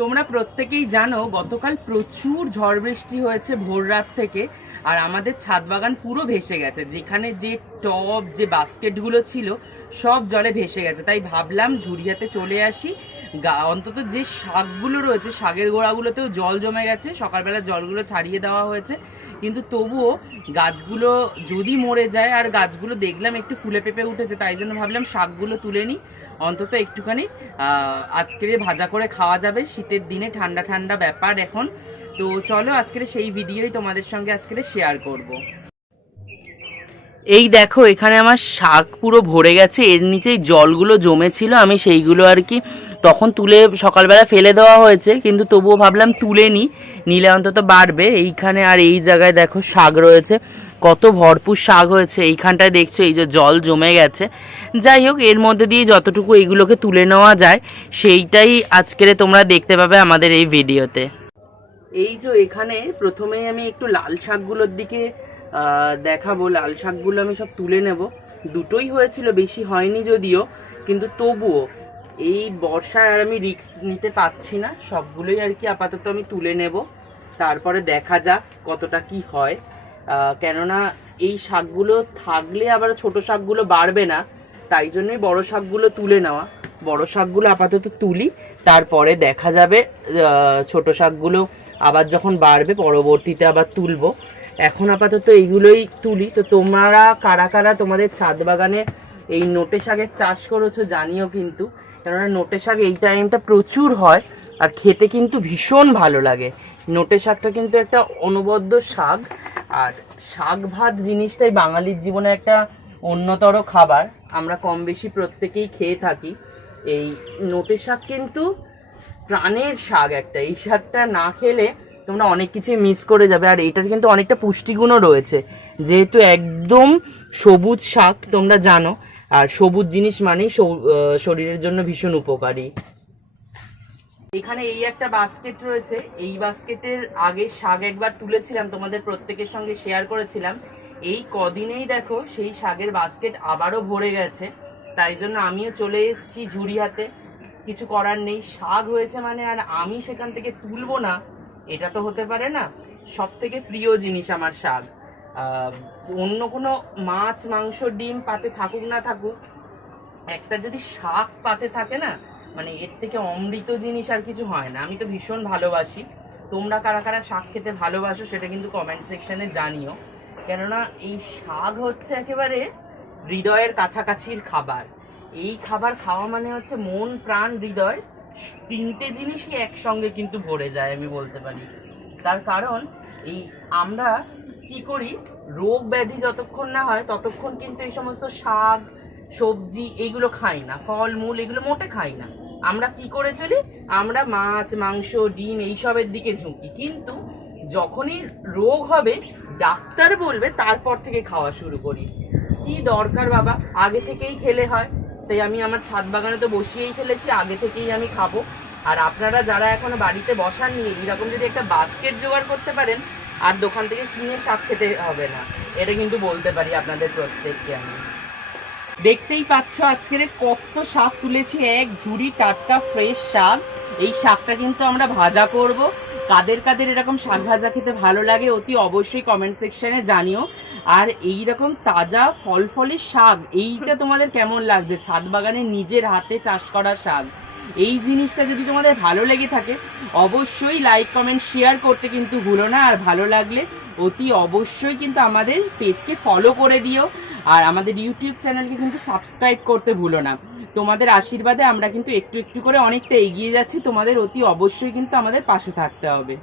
তোমরা প্রত্যেকেই জানো গতকাল প্রচুর ঝড় বৃষ্টি হয়েছে ভোর রাত থেকে। আর আমাদের ছাদ বাগান পুরো ভেসে গেছে, যেখানে যে টব যে বাস্কেটগুলো ছিল সব জলে ভেসে গেছে। তাই ভাবলাম ঝুড়িয়াতে চলে আসি, অন্তত যে শাকগুলো রয়েছে শাকের গোড়াগুলোতেও জল জমে গেছে, সকালবেলা জলগুলো ছাড়িয়ে দেওয়া হয়েছে, কিন্তু তবুও গাছগুলো যদি মরে যায়, আর গাছগুলো দেখলাম একটু ফুলে পেঁপে উঠেছে, তাই জন্য ভাবলাম শাকগুলো তুলে নিই, অন্তত একটুখানি আজকের ভাজা করে খাওয়া যাবে। শীতের দিনে ঠান্ডা ঠান্ডা ব্যাপার এখন। তো চলো আজকের সেই ভিডিওই তোমাদের সঙ্গে আজকের শেয়ার করব। এই দেখো এখানে আমার শাক পুরো ভরে গেছে, এর নিচেই জলগুলো জমেছিল, আমি সেইগুলো আর কি তখন তুলে সকালবেলা ফেলে দেওয়া হয়েছে, কিন্তু তবুও ভাবলাম তুলে নিলে অন্তত বাড়বে। এইখানে আর এই জায়গায় দেখো শাক রয়েছে, কত ভরপুর শাক হয়েছে। এইখানটায় দেখছো এই যে জল জমে গেছে। যাই হোক, এর মধ্যে দিয়ে যতটুকু এইগুলোকে তুলে নেওয়া যায় সেইটাই আজকের তোমরা দেখতে পাবে আমাদের এই ভিডিওতে। এই যে এখানে প্রথমেই আমি একটু লাল শাকগুলোর দিকে দেখাবো। লাল শাকগুলো আমি সব তুলে নেব, দুটোই হয়েছিল, বেশি হয়নি যদিও, কিন্তু তবুও এই বর্ষায় আর আমি রিস্ক নিতে পারছি না, সবগুলোই আর কি আপাতত আমি তুলে নেব, তারপরে দেখা যাক কতটা কি হয়। কেননা এই শাকগুলো থাকলে আবার ছোট শাকগুলো বাড়বে না, তাই জন্যই বড় শাকগুলো তুলে নেওয়া। বড় শাকগুলো আপাতত তুলি, তারপরে দেখা যাবে ছোট শাকগুলো আবার যখন বাড়বে পরবর্তীতে আবার তুলবো। এখন আপাতত এইগুলোই তুলি। তো তোমরা কারা কারা তোমাদের ছাদ বাগানে এই নোটে শাকের চাষ করেছো জানিও কিন্তু, কেননা নোটে শাক এই টাইমটা প্রচুর হয় আর খেতে কিন্তু ভীষণ ভালো লাগে। নোটে শাকটা কিন্তু একটা অনবদ্য শাক, আর শাক ভাত জিনিসটাই বাঙালির জীবনে একটা অন্যতর খাবার, আমরা কম বেশি প্রত্যেকেই খেয়ে থাকি। এই নোটে শাক কিন্তু প্রাণের শাক একটা, এই শাকটা না খেলে তোমরা অনেক কিছুই মিস করে যাবে। আর এটার কিন্তু অনেকটা পুষ্টিগুণও রয়েছে, যেহেতু একদম সবুজ শাক তোমরা জানো, আর সবুজ জিনিস মানেই শরীরের জন্য ভীষণ উপকারী। এখানে এই একটা বাস্কেট রয়েছে, এই বাস্কেটের আগে শাক একবার তুলেছিলাম, তোমাদের প্রত্যেকের সঙ্গে শেয়ার করেছিলাম। এই কদিনেই দেখো সেই শাকের বাস্কেট আবারও ভরে গেছে, তাই জন্য আমিও চলে এসেছি ঝুড়িয়াতে। কিছু করার নেই, শাক হয়েছে মানে আর আমি সেখান থেকে তুলবো না, এটা তো হতে পারে না। সব থেকে প্রিয় জিনিস আমার শাক। অন্য কোনো মাছ মাংস ডিম পাতে থাকুক না থাকুক, একটা যদি শাক পাতে থাকে না, মানে এর থেকে অমৃত জিনিস আর কিছু হয় না। আমি তো ভীষণ ভালোবাসি। তোমরা কারা কারা শাক খেতে ভালোবাসো সেটা কিন্তু কমেন্ট সেকশনে জানিও, কেননা এই শাক হচ্ছে একেবারে হৃদয়ের কাছাকাছির খাবার। এই খাবার খাওয়া মানে হচ্ছে মন প্রাণ হৃদয় তিনটে জিনিসই একসঙ্গে কিন্তু ভরে যায়, আমি বলতে পারি। তার কারণ এই আমরা কি করি, রোগ ব্যাধি যতক্ষণ না হয় ততক্ষণ কিন্তু এই সমস্ত শাক সবজি এইগুলো খাই না, ফল মূল এগুলো মোটে খাই না। আমরা কি করে চলি, আমরা মাছ মাংস ডিম এইসবের দিকে ঝুঁকি, কিন্তু যখনই রোগ হবে ডাক্তার বলবে তারপর থেকে খাওয়া শুরু করি। কি দরকার বাবা, আগে থেকেই খেলে হয়। তাই আমি আমার ছাদ বাগানে তো বসিয়েই ফেলেছি, আগে থেকেই আমি খাবো। আর আপনারা যারা এখনো বাড়িতে বসাননি, এরকম যদি একটা বাস্কেট জোগাড় করতে পারেন আর দোকান থেকে কিনে শাক খেতে হবে না, এটা কিন্তু বলতে পারি আপনাদের প্রত্যেককে আমি। দেখতেই পাচ্ছ আজকের কত শাক তুলেছি, এক ঝুড়ি টাটকা ফ্রেশ শাক। এই শাকটা কিন্তু আমরা ভাজা করব। কাদের কাদের এরকম শাক ভাজা খেতে ভালো লাগে অতি অবশ্যই কমেন্ট সেকশনে জানিও। আর এই রকম তাজা ফলফলি শাক, এইটা তোমাদের কেমন লাগছে, ছাদ বাগানে নিজের হাতে চাষ করা শাক, এই জিনিসটা যদি তোমাদের ভালো লেগে থাকে অবশ্যই লাইক কমেন্ট শেয়ার করতে কিন্তু ভুলো না। আর ভালো লাগলে অতি অবশ্যই কিন্তু আমাদের পেজকে ফলো করে দিও, আর আমাদের ইউটিউব চ্যানেলকে কিন্তু সাবস্ক্রাইব করতে ভুলো না। তোমাদের আশীর্বাদে আমরা কিন্তু একটু একটু করে অনেকটা এগিয়ে যাচ্ছি, তোমাদের অতি অবশ্যই কিন্তু আমাদের পাশে থাকতে হবে।